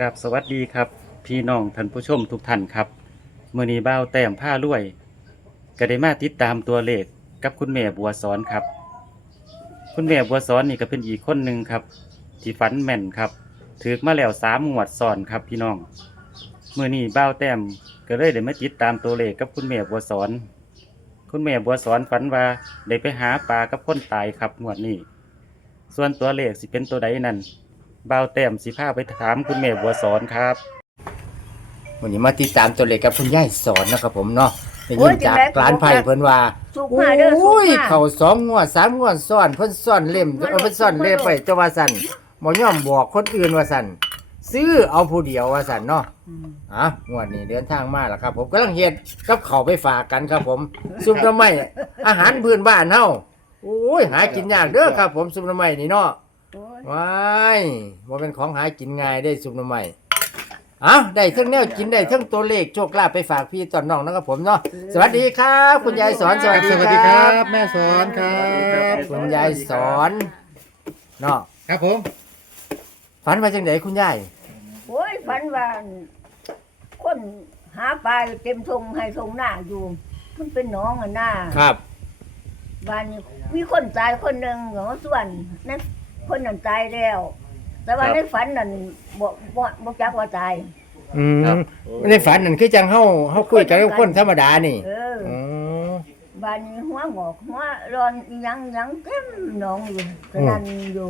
กับสวัสดีครับ พี่น้องท่านผู้ชมทุกท่านครับมื่อนี้บ้าวแต้มผ้ารวยก็ได้มาติดตามตัวเลขกับคุณแม่บัวสอนครับ คุณแม่บัวสอนนี่ก็เป็นอีกคนหนึ่งครับ ที่ฝันแม่นครับถือมาแล้วสามงวดซ้อนครับพี่น้องมื่อนี้บ้าวแต้มก็เลยได้มาติดตามตัวเลขกับคุณแม่บัวสอน คุณแม่บัวสอนฝันว่าได้ไปหาปลากับคนตายครับงวดนี้ ส่วนตัวเลขสิเป็นตัวใดนั่น บ่าวแต้มสิพาไปถามคุณแม่บัวสอนครับวันนี้มาติดตามตัวเลขกับคุณยายสอนนะครับผมเนาะได้โอ้ยิยนจากจังได๋ร้านไผ่เพิ่นว่าสุกโอมาเด้อสุก้ยมาเขาสองงวดสามงวดซ้อนเพิ่นซ้อนเล่มมันเอาเพิ่นซ้อนเล่มไปจะว่าสั่นบ่ยอมบอกคนอื่นว่าสั่นซื้อเอาผู้เดียวว่าสั่นเนาะ อืมอะงวดนี้เดินทางมาแล้วครับ ผมกำลังเฮ็ดกับเขาวไปฝากกันครับผม ซุปหน้ำไม้อาหารพื้นบ้านเฮาโอ้ยหากินยากเด้อครับ ผมซุปหน้ำไม้นี่เนาะ โอ้ยว้ายว่าเป็นของหากินง่ายได้ซุปหน้ำใหม่เอาได้ทั้งแนวกินได้ทั้งตัวเลขโชคลาภไปฝากพี่ตอนน้องนะครับผมเนาะสวัสดีครับ คุณยายสอนสวัสดีสวัสดีคครัรับ บ แม่สอนครับคุณยายสอนเนาะครับผมฝันมาจังไดคุณยายโอ้ยฝันว่าคนหาปลาเต็มทงให้ทงหน้าอยู่ มันเป็นหน้องอะหน้าครับ บ้านนี้มีคนตายคนหนึ่งของส่วนนั้น คนนั้นตายแล้ว แต่ว่าครับ ในฝันนั้นบ่บ่บ่จักว่าตาย อืครับ มในฝันนั่นคือจังเฮาเฮาคุยกันกับคนธรรมดานี่เอออ๋อบ้านนี้หัวงอกหัวร้อนอิหยังอิหยังเต็มหนองอยู่กระนั้นอยู่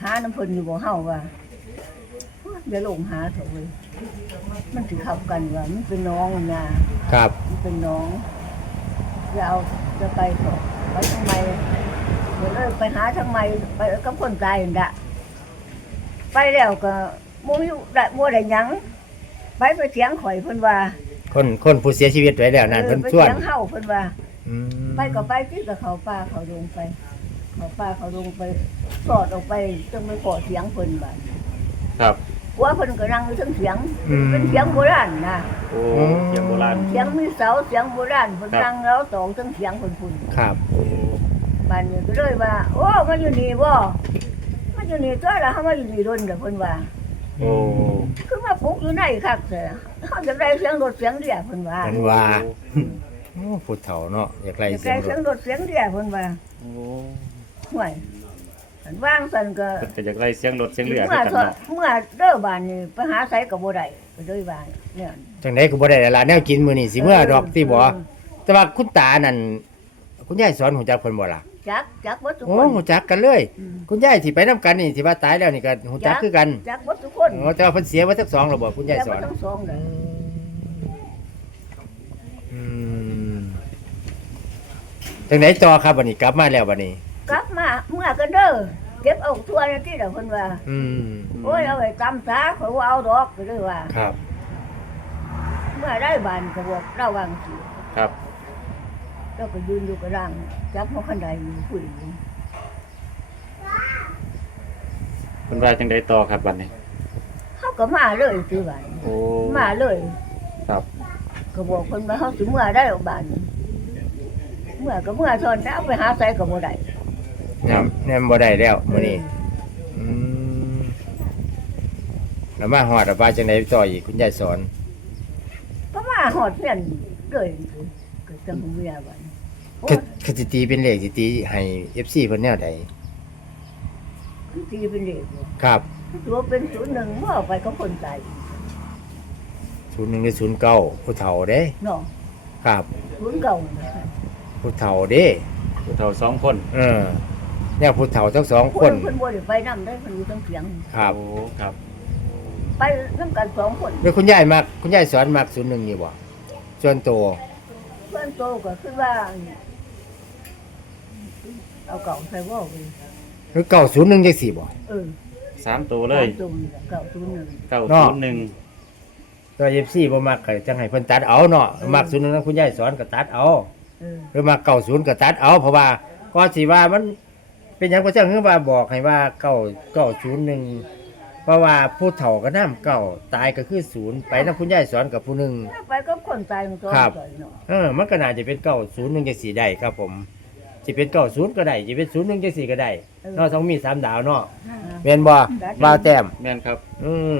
หาน้ำเพิ่นอยู่บ่เฮาว่าเดี๋ยวลงหาเถอะเว้ยมันสิเข้ากันว่ามันเป็นน้องน่ะ ครับมันเป็นน้องจะเอาจะไปเถอะไปทำไม เดี๋ยวเลยไปหาทำไมไปกับคนตายนั่นละไปแล้วก็บ่มีได้บ่ได้หยังไปไปเถียงข่อยเพิ่นว่าคนคนผู้เสียชีวิตไว้แล้วนั่นเออเพิ่นไปชวนเถียงเฮาเพิ่นว่าอืมไปก็ไปที่กับเขาป้าเขาลงไป เขาป้าเขาลงไปสอดออกไปจนไปก่อเสียงเพิ่นบาดครับหัวเพิ่นก็นั่งอยู่เทั้งเสียง อืม เป็นเสียงโบราณนะโอ้เสียงโบราณ เสียงมีเสาเสียงโบราณเพิ่นครับ นั่งแล้วตองเทั้งเสียงเพิ่นพุ่นครับ โอ้ บ้านนี้ก็เลยว่า โอ้มันอยู่นี่บ่มันอยู่นี่ตัวละเฮามาอยู่นี่รุ่นเด้อเพิ่นว่าโอ้คือมาปลุกอยู่ในคักแท้เฮาจะได้เสียงรถเสียงเดียเพิ่นว่าเพิ่นว่าโอ้ผู้เฒ่าเนาะอยากไล่จะเสียได้งรเสียงถรถเสียงเดียเพิ่นว่าโอ้ห่วยอันว่างซั่นก็ เพิ่นก็อยากไล่เสียงรถเสียงเรือเมื่ให้อกันเถอะเนาะเมื่อเด้อบ้านนี่ไปหาไสก็บ่ได้ก็เลยว่าเนี่ยจังไดก็บ่ได้ละแนวกินมื้อนี้สิเมื่อดอกที่บ่แต่ว่าคุณตานั่นคุณยายสอนหูจักเพิ่นบ่ล่ะจักจักบ่ทุกโอ้คนหูจักกันเลย อืมคุณยายที่ไปนํกันนี่ที่ว่าตายแล้วนี่ก็หูจักคือกันจักบ่ทุกคนโอ้แต่ว่าเพิ่นเสียไว้ทั้งสองแล้วบ่คุณยายจักสบ่อนทั้งสองเลยอืมจังไดต่อครับบัดนี้กลับมาแล้วบัดนี้ กลับมาเมื่อกันเด้อเก็บเอาทั่วนี่ที่เด้อเพิ่นว่าอืมโอ้ยเอาไว้ตำซาข่อยบ่เอาดอกก็เลยว่า ครับ เมื่อได้บ้านก็บอกระวังสิครับ แล้วก็ยืนอยู่กระดังจับหัวคันไดอยู่คุยอยู่เพิ่นว่าจังไดต่อครับบัดนี้เฮาก็มาเลยสิบ้านโอ้มาเลยครับ ก็บอกเพิ่นว่าเฮาสิเมื่อได้อบ้านเมื่อก็เมื่อทอนแล้วไปหาไสก็บ่ได้แนมแนมบ่ได้แล้วมื้อนี้อืมแล้วมาฮอดแล้วว่าจังไดต่ออีกคุณยายสอนก็มาหอดเพื่อนเลย ก็จังเมียบ้านโอ้คือยคือสิตีเป็นเลขสิตีให้ FC เพิ่นแนวใดคือตีเป็นเด็กบ่ครับ ตัวเป็นศูนย์หนึ่งเมื่อไปก็คนตายศูนย์หนึ่งหรือศูนย์เก้าผู้เฒ่าเด้ เนาะครับ ศูนย์เก่าน่ะผู้เฒ่าเด้ ผู้เฒ่าสองคนเออเนี่ยผู้เฒ่าทั้งสองคคนนคนบ่ได้ไปนำได้คนอยู่ทั้งเสียง ครับโอ้ครับไปนํกันสองคน แล้วคุณยายมักคุณยายสอนมักศูนย์หนึ่งนี่บ่ส่วนตัว เพื่อนโตก็คือว่าเอาเก่าใส่ว่าวไปหรือเก้าศูนย์หนึ่งจังสี่บ่เออสามตัวเลยตรงเก่าศูนย์หนึ่งเก้าเนาะศูนย์หนึ่งตัวเอฟซีบ่มักก็จังให้เพิ่นตัดเอาเนาะมักศูนย์หนึ่งคุณยายสอนก็ตัดเอาเออหรือมักเก้าศูนย์ก็ตัดเอาเพราะว่าก็สิว่ามันเป็นหยังก็จังคือว่าบอกให้ว่าเก้าเก้าศูนย์หนึ่ง เพราะว่าผู้เฒ่าก็น้ำเก้าตายก็คือศูนย์ไปนํคุณยายสอนกับผู้หนึ่ง ไปก็คนตายมันตัวครับต่อยเนาะเออมันก็น่าจะเป็นเก้าศูนย์หนึ่งจะสีได้ครับผมเจสิเป็นเก้าศูนย์ก็ได้สิเป็นศูนย์หนึ่งจังสี่ก็ได้เออเนาะต้องมีสามดาวเนาะอ่าแม่นบ่บ่าวแต้มแม่นครับอืม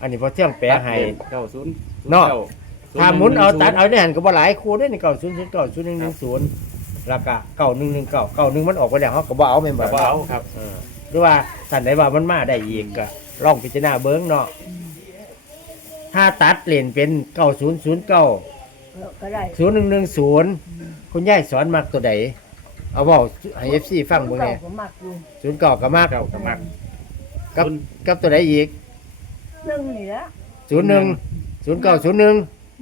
อันนี้พอเที่ยงแปลให้ เก้าศูนย์เนาะ ถ้าหมุนเอาศูย์ตัดเอาในหันก็บ่หลายคู่เด้อนี่เก้าศูนย์ศูนย์เก้าศูนย์หนึ่งหนึ่งศูนย์แล้วก็เก้าหนึ่งหนึ่งเก้าเก้าหนึ่งมันออกไปแล้วเขาก็บ่เอาแม่นบ่ กระเป๋าครับ เออ หรือว่าท่านใดว่ามันมาได้อีกก็ลองพิจารณาเบิ่งเนาะถ้าตัดเปลี่ยนเป็นเก้าศูนย์ศูนย์เก้าเออก็ได้ศูนย์หนึ่งหนึ่งศูนย์คุณยายสอนมักตัวใดเอาเว้าให้ FC ฟังเบิ่งแหน่เก่าก็มักอยู่ศูนย์เก้าก็มักเก้าก็มักกับศูนย์กับตัวใดอีกหนึ่งนี่ละศูนย์หนึ่งศูนย์เก้าศูนย์หนึ่ง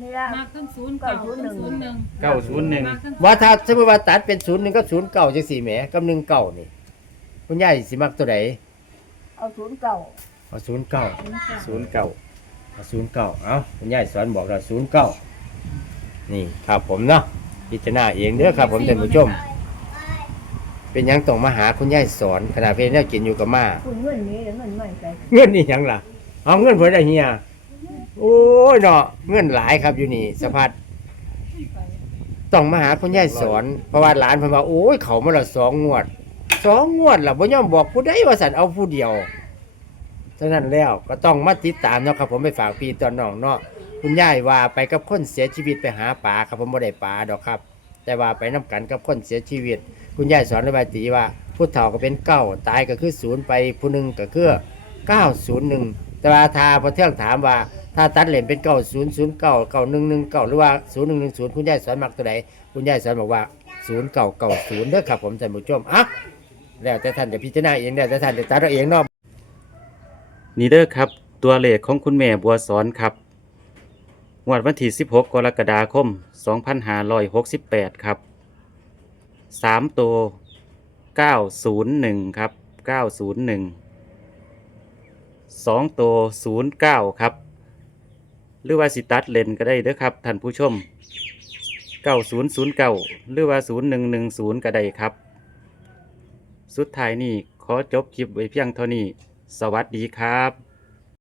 นี่ละมากทั้งศูนย์เก่าทั้งศูนย์หนึ่งเก้าศูนย์หนึ่งมากทั้งว่าถ้าสมมติว่าตัดเป็นศูนย์หนึ่งกับศูนย์เก้าจังสี่แหมกับหนึ่งเก้านี่ คุณยายสิมักตัวใดเอาศูนย์เก่าเอาศูนย์เก้าศูนย์เก้าเอาศูนย์เก้าเอาคุณยายสอนบอกเราศูนย์เก้านี่ครับผมเนาะพิจารณาเองเด้อครับ ผมท่านผู้ชม เป็นหยังต้องมาหาคุณยายสอนขณะเพลเนี่ยกินอยู่กับมา คุณเงินนี้เดี๋ยวเงินไม่ใส่เงินนี่หยังล่ะ เอาเงินเพิ่นได้เฮียโอ้ยเนาะเงินหลายครับอยู่นี่สะพัดต้องมาหาคุณยายสอนเพราะว่าหลานเพิ่นว่าโอ้ยเขามาละสองงวด สองงวดล่ะบ่ยอมบอกผู้ใดว่าสันเอาผู้เดียวฉะนั้นแล้วก็ต้องมาติดตามเนาะครับผมไปฝากพี่ตอนน้องเนาะคุณยายว่าไปกับคนเสียชีวิตไปหาปลาครับผมบ่ได้ปลาดอกครับ แต่ว่าไปนํกันกับคนเสียชีวิต คุณยายสอนระบายตีว่าผู้เฒ่าก็เป็นเก้าตายก็คือศูนย์ไปผู้หนึ่งก็คือ901แต่ว่าทาพอเที่ยงถามว่าถ้าตัดเหรียญเป็นเก้าศูนย์ศูนย์เก้าเก้าหนึ่งหนึ่งเก้าหรือว่าศูนย์หนึ่งหนึ่งศูนย์คุณยายสอนมักตัวไหนคุณยายสอนบอกว่าศูนย์เก้าเก้าศูนย์เด้อครับผมท่านผู้ชมอะ แล้วแต่ท่านจะพิจารณาเองแล้วแต่ท่านจะตัดเอาเองเนาะนี่เด้อครับ ตัวเลขของคุณแม่บัวสอนครับงวดวันที่ 16 กรกฎาคม 2568 ครับ 3 ตัว 901 ครับ 901 2 ตัว 09 ครับ หรือว่าสิตัดเลนก็ได้เด้อครับท่านผู้ชม 9009 หรือว่า 0110 ก็ได้ครับ สุดท้ายนี่ขอจบคลิปไว้เพียงเท่านี้ สวัสดีครับ